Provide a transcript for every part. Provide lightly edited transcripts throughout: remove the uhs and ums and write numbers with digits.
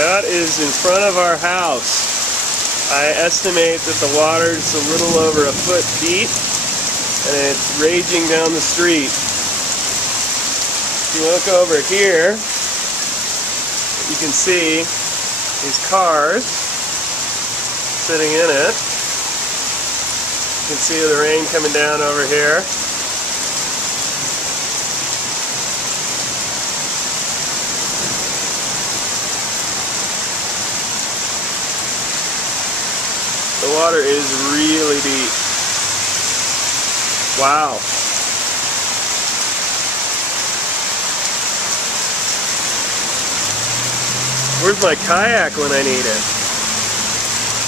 That is in front of our house. I estimate that the water is a little over a foot deep, and it's raging down the street. If you look over here, you can see these cars sitting in it. You can see the rain coming down over here. The water is really deep. Wow. Where's my kayak when I need it?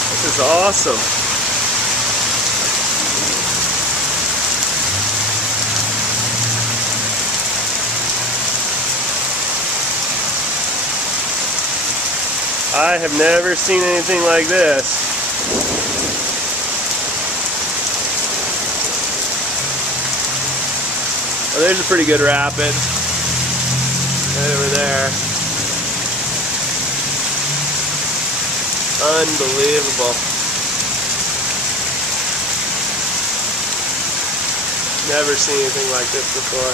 This is awesome. I have never seen anything like this. Oh, there's a pretty good rapid right over there. Unbelievable. Never seen anything like this before.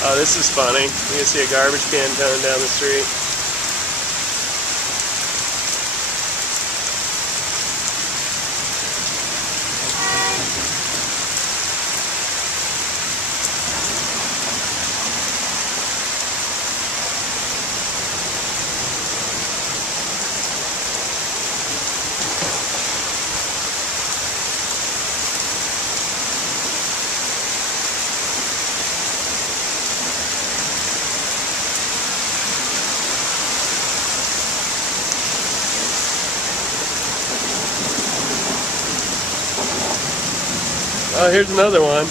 Oh, this is funny. You can see a garbage can coming down the street. Oh, here's another one.